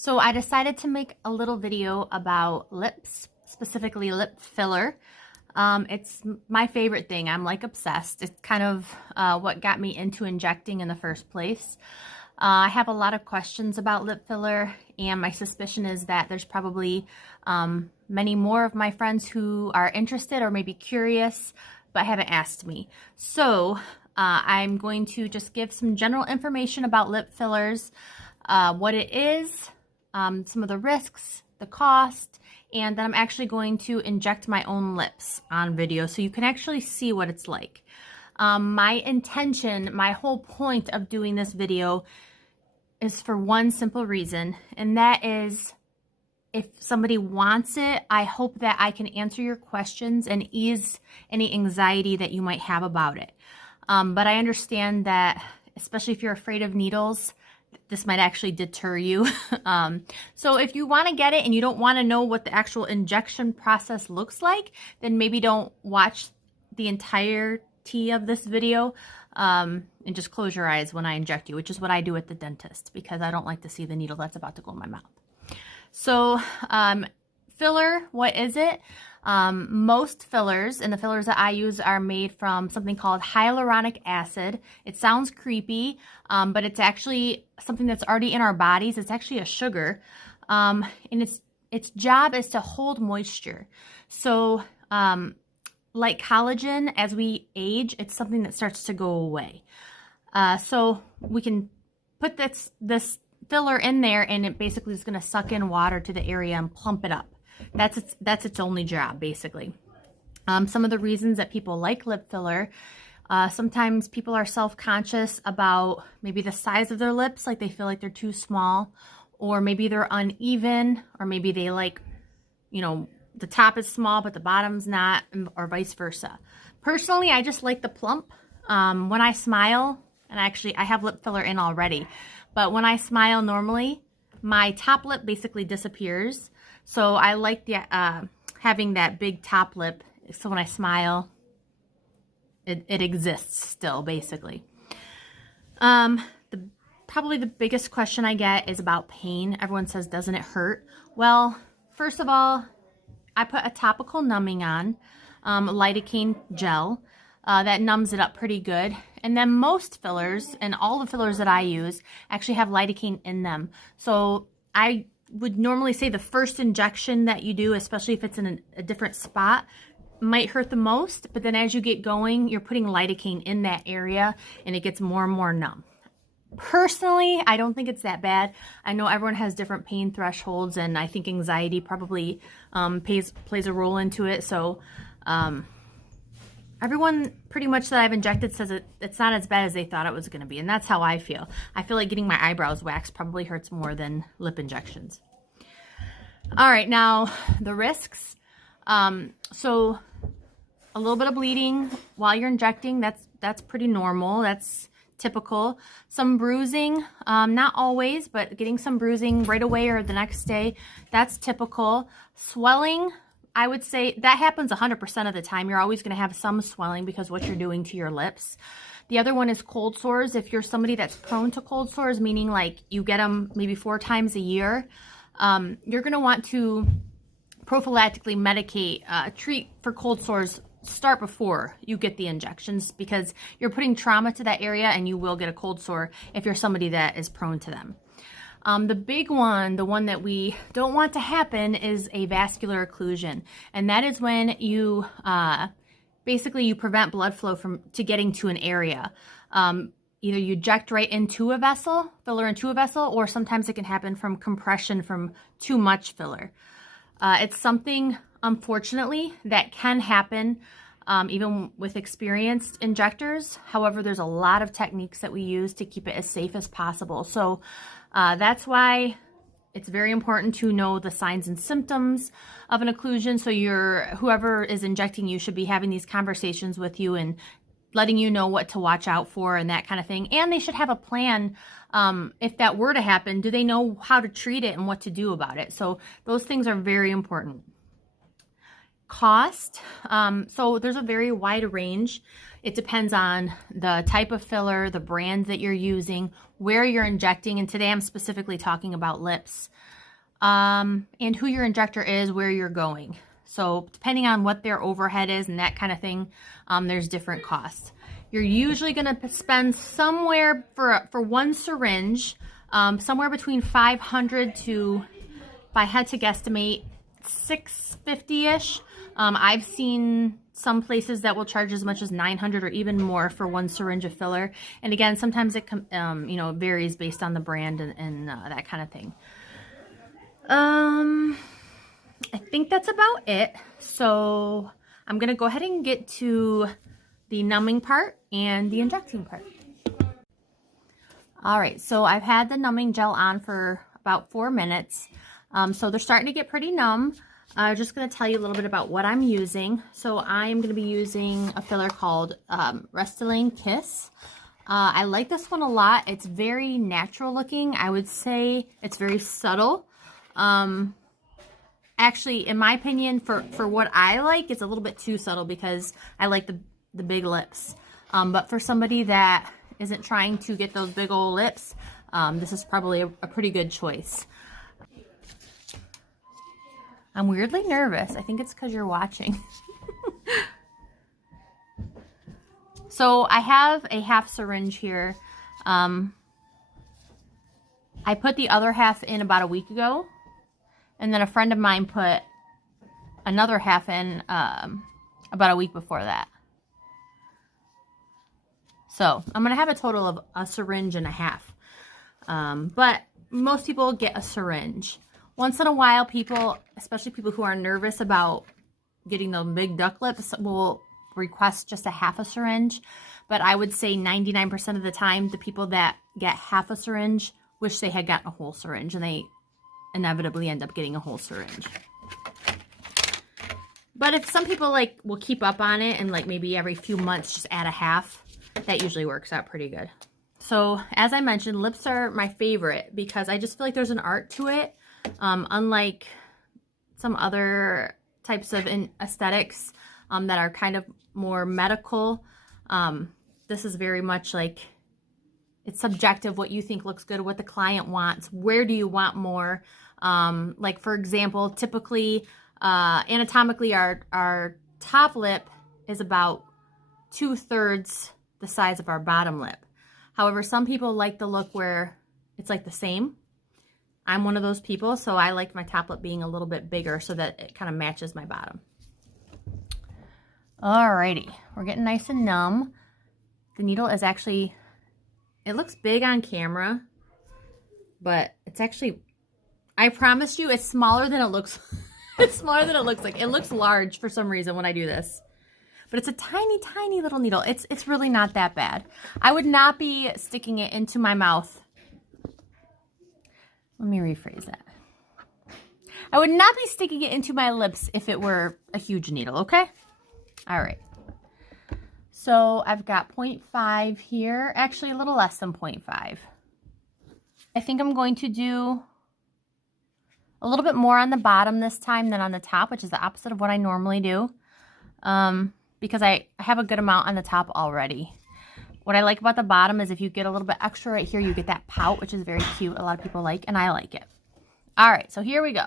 So I decided to make a little video about lips, specifically lip filler. It's my favorite thing. I'm like obsessed. It's kind of what got me into injecting in the first place. I have a lot of questions about lip filler, and my suspicion is that there's probably many more of my friends who are interested or maybe curious, but haven't asked me. So I'm going to just give some general information about lip fillers, what it is, some of the risks, the cost, and then I'm actually going to inject my own lips on video so you can actually see what it's like. My intention, my whole point of doing this video is for one simple reason, and that is if somebody wants it, I hope that I can answer your questions and ease any anxiety that you might have about it. But I understand that, especially if you're afraid of needles, this might actually deter you. So if you want to get it and you don't want to know what the actual injection process looks like, then maybe don't watch the entirety of this video and just close your eyes when I inject you, which is what I do at the dentist because I don't like to see the needle that's about to go in my mouth. So filler, what is it? Most fillers, and the fillers that I use are made from something called hyaluronic acid. It sounds creepy, but it's actually something that's already in our bodies. It's actually a sugar, and its job is to hold moisture. So like collagen, as we age, it's something that starts to go away. So we can put this filler in there, and it basically is going to suck in water to the area and plump it up. That's its only job, basically. Some of the reasons that people like lip filler, sometimes people are self-conscious about maybe the size of their lips, like they feel like they're too small, or maybe they're uneven, or maybe they like, the top is small but the bottom's not, or vice versa. Personally, I just like the plump. When I smile, and actually I have lip filler in already, but when I smile normally, my top lip basically disappears. So I like the having that big top lip. So when I smile, it exists still, basically. Probably the biggest question I get is about pain. Everyone says, doesn't it hurt? Well, first of all, I put a topical numbing on, lidocaine gel. That numbs it up pretty good. And then most fillers, and all the fillers that I use, actually have lidocaine in them. So I would normally say the first injection that you do, especially if it's in a different spot, might hurt the most. But then as you get going, you're putting lidocaine in that area, and it gets more and more numb. Personally, I don't think it's that bad. I know everyone has different pain thresholds, and I think anxiety probably plays a role into it. So everyone pretty much that I've injected says it's not as bad as they thought it was going to be, and that's how I feel. I feel like getting my eyebrows waxed probably hurts more than lip injections. All right, now the risks. So a little bit of bleeding while you're injecting, that's pretty normal. That's typical. Some bruising, not always, but getting some bruising right away or the next day, that's typical. Swelling, I would say that happens 100% of the time. You're always going to have some swelling because what you're doing to your lips. The other one is cold sores. If you're somebody that's prone to cold sores, meaning like you get them maybe 4 times a year, you're going to want to prophylactically medicate, treat for cold sores, start before you get the injections because you're putting trauma to that area and you will get a cold sore if you're somebody that is prone to them. The big one, the one that we don't want to happen, is a vascular occlusion. And that is when you, basically you prevent blood flow to getting to an area. Either you inject right into a vessel, filler into a vessel, or sometimes it can happen from compression from too much filler. It's something, unfortunately, that can happen even with experienced injectors. However, there's a lot of techniques that we use to keep it as safe as possible. So that's why it's very important to know the signs and symptoms of an occlusion. So whoever is injecting you should be having these conversations with you and letting you know what to watch out for and that kind of thing. And they should have a plan. If that were to happen, do they know how to treat it and what to do about it? So those things are very important. cost, so there's a very wide range. It depends on the type of filler, the brand that you're using, where you're injecting, and today I'm specifically talking about lips, and who your injector is, where you're going. So depending on what their overhead is and that kind of thing, there's different costs. You're usually going to spend somewhere for one syringe, somewhere between $500 to, if I had to guesstimate, $650-ish. I've seen some places that will charge as much as $900 or even more for one syringe of filler. And again, sometimes it varies based on the brand and that kind of thing. I think that's about it. So I'm gonna go ahead and get to the numbing part and the injecting part. All right, so I've had the numbing gel on for about 4 minutes. So they're starting to get pretty numb. I'm just going to tell you a little bit about what I'm using. So I'm going to be using a filler called Restylane Kiss. I like this one a lot. It's very natural looking. I would say it's very subtle. Actually, in my opinion, for what I like, it's a little bit too subtle because I like the big lips. But for somebody that isn't trying to get those big old lips, this is probably a pretty good choice. I'm weirdly nervous. I think it's because you're watching. So I have a half syringe here. I put the other half in about a week ago. And then a friend of mine put another half in about a week before that. So I'm going to have a total of a syringe and a half. But most people get a syringe. Once in a while, people, especially people who are nervous about getting those big duck lips, will request just a half a syringe. But I would say 99% of the time, the people that get half a syringe wish they had gotten a whole syringe, and they inevitably end up getting a whole syringe. But if some people will keep up on it and maybe every few months just add a half, that usually works out pretty good. So as I mentioned, lips are my favorite because I just feel like there's an art to it. Unlike some other types of aesthetics that are kind of more medical, this is very much it's subjective, what you think looks good, what the client wants, where do you want more. For example, typically, anatomically, our top lip is about 2/3 the size of our bottom lip. However, some people like the look where it's the same. I'm one of those people, so I like my top lip being a little bit bigger so that it kind of matches my bottom. Alrighty, we're getting nice and numb. The needle is actually, it looks big on camera, but it's actually, I promise you, it's smaller than it looks. It's smaller than it looks like. It looks large for some reason when I do this. But it's a tiny, tiny little needle. It's really not that bad. I would not be sticking it into my mouth. Let me rephrase that. I would not be sticking it into my lips if it were a huge needle, okay? All right. So I've got 0.5 here. Actually, a little less than 0.5. I think I'm going to do a little bit more on the bottom this time than on the top, which is the opposite of what I normally do. Because I have a good amount on the top already. What I like about the bottom is if you get a little bit extra right here, you get that pout, which is very cute. A lot of people like, and I like it. All right, so here we go.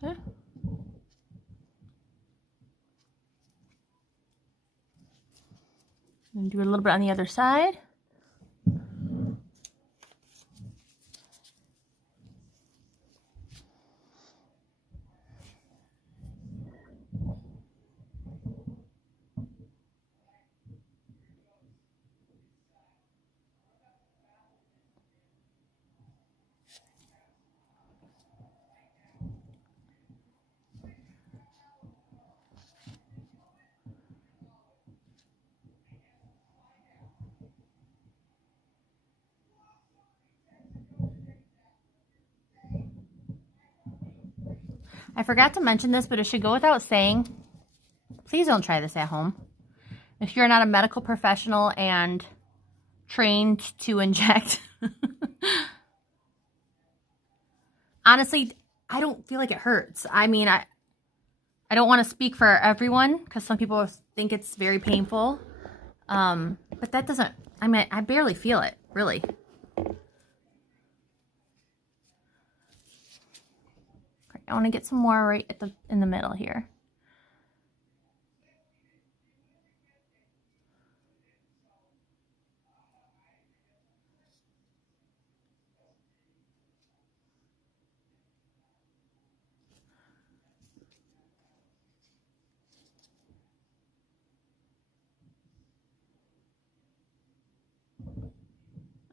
Okay. And do a little bit on the other side. I forgot to mention this, but it should go without saying, please don't try this at home. If you're not a medical professional and trained to inject. Honestly, I don't feel like it hurts. I mean, I don't want to speak for everyone because some people think it's very painful. But that doesn't, I mean, I barely feel it, really. I want to get some more right at in the middle here.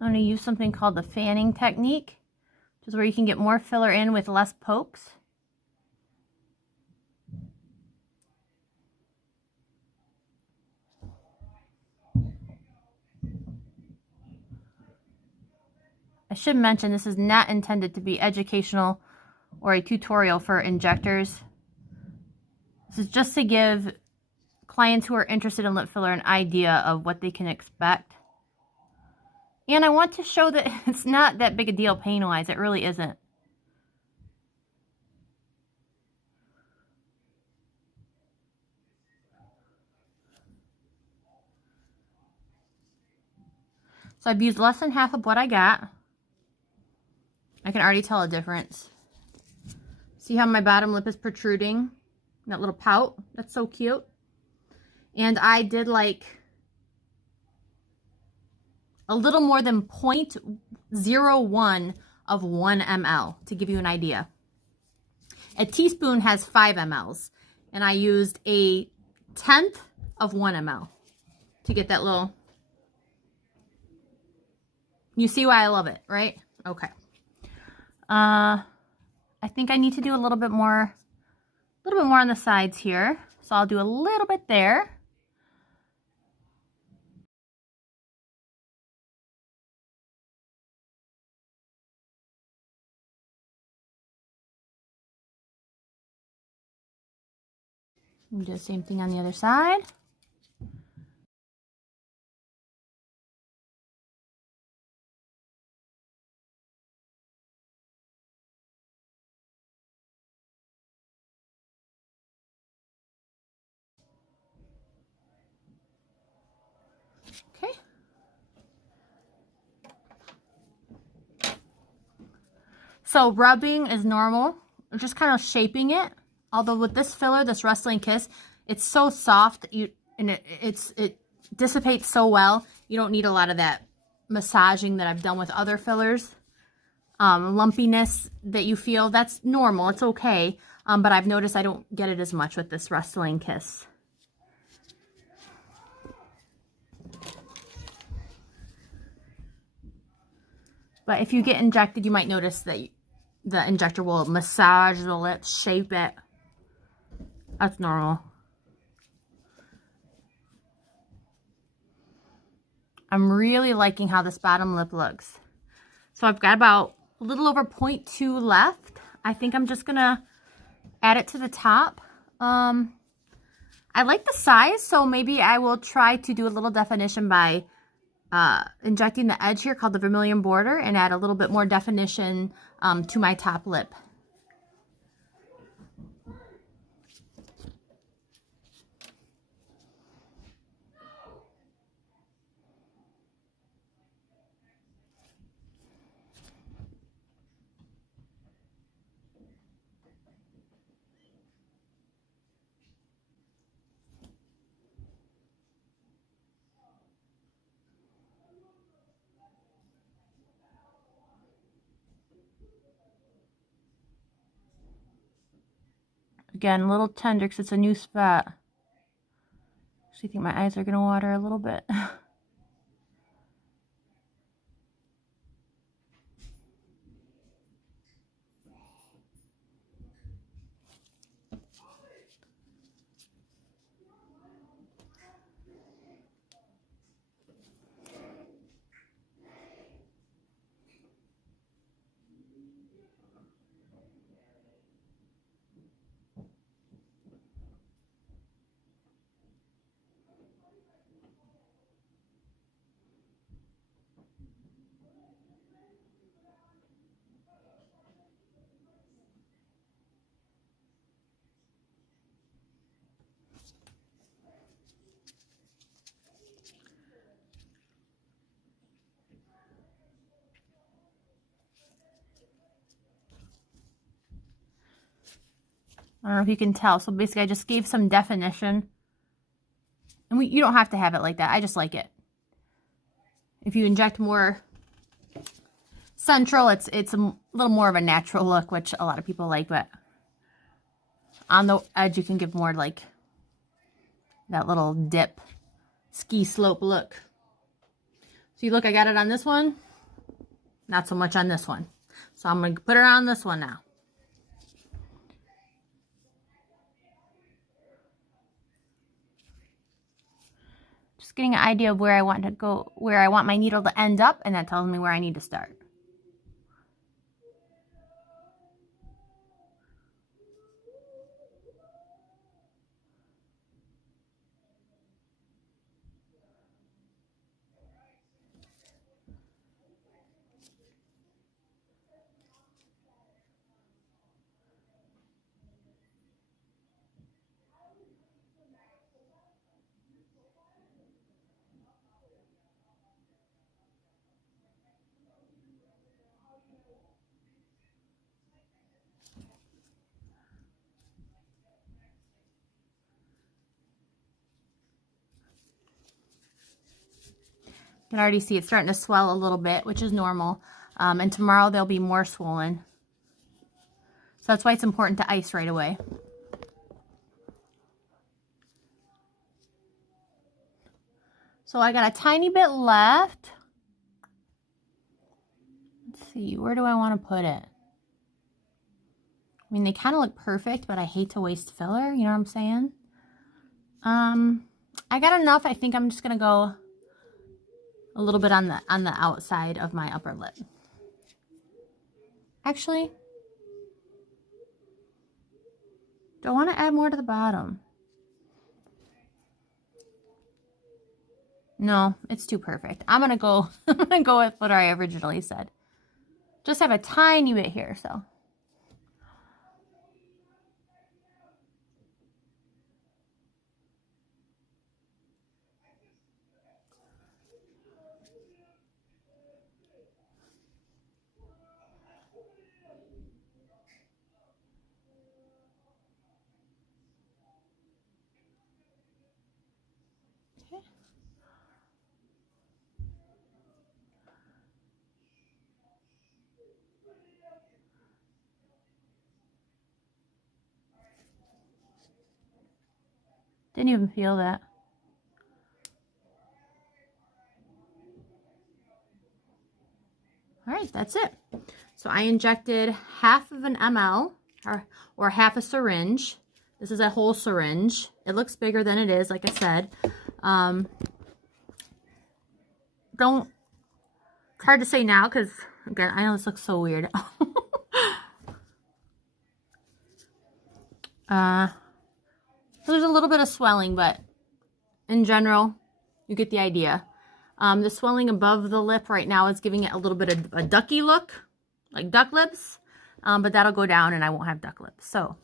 I'm going to use something called the fanning technique, which is where you can get more filler in with less pokes. I should mention this is not intended to be educational or a tutorial for injectors. This is just to give clients who are interested in lip filler an idea of what they can expect. And I want to show that it's not that big a deal pain-wise. It really isn't. So I've used less than half of what I got. I can already tell a difference. See how my bottom lip is protruding? That little pout? That's so cute. And I did like a little more than 0.01 of 1 ml to give you an idea. A teaspoon has 5 mLs, and I used a 1/10 of 1 ml to get that little. You see why I love it, right? Okay. I think I need to do a little bit more on the sides here. So I'll do a little bit there. And do the same thing on the other side. Okay. So rubbing is normal. We're just kind of shaping it. Although with this filler, this Rustling Kiss, it's so soft, it dissipates so well. You don't need a lot of that massaging that I've done with other fillers. Lumpiness that you feel, that's normal. It's okay. But I've noticed I don't get it as much with this Rustling Kiss. But if you get injected, you might notice that the injector will massage the lips, shape it. That's normal. I'm really liking how this bottom lip looks. So I've got about a little over 0.2 left. I think I'm just gonna add it to the top. I like the size, so maybe I will try to do a little definition by injecting the edge here called the vermilion border and add a little bit more definition to my top lip. Again, a little tender because it's a new spot. Actually, I think my eyes are going to water a little bit. I don't know if you can tell. So basically I just gave some definition. And you don't have to have it like that. I just like it. If you inject more central, it's a little more of a natural look, which a lot of people like, but on the edge you can give more like that little dip, ski slope look. See, look, I got it on this one. Not so much on this one. So I'm going to put it on this one now. Just getting an idea of where I want to go, where I want my needle to end up, and that tells me where I need to start. You can already see it's starting to swell a little bit, which is normal. And tomorrow they'll be more swollen. So that's why it's important to ice right away. So I got a tiny bit left. Let's see, where do I want to put it? I mean, they kind of look perfect, but I hate to waste filler, you know what I'm saying? I got enough. I think I'm just going to go a little bit on the outside of my upper lip. Actually, do I want to add more to the bottom? No, it's too perfect. I'm gonna go with what I originally said. Just have a tiny bit here, so. Didn't even feel that. All right, that's it. So I injected half of an ml or half a syringe. This is a whole syringe. It looks bigger than it is, like I said. Don't hard to say now because again, I know this looks so weird. So there's a little bit of swelling, but in general, you get the idea. The swelling above the lip right now is giving it a little bit of a ducky look, like duck lips, but that'll go down and I won't have duck lips. So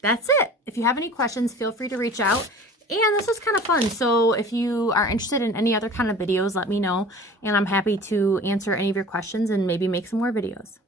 that's it. If you have any questions, feel free to reach out. And this was kind of fun. So if you are interested in any other kind of videos, let me know. And I'm happy to answer any of your questions and maybe make some more videos.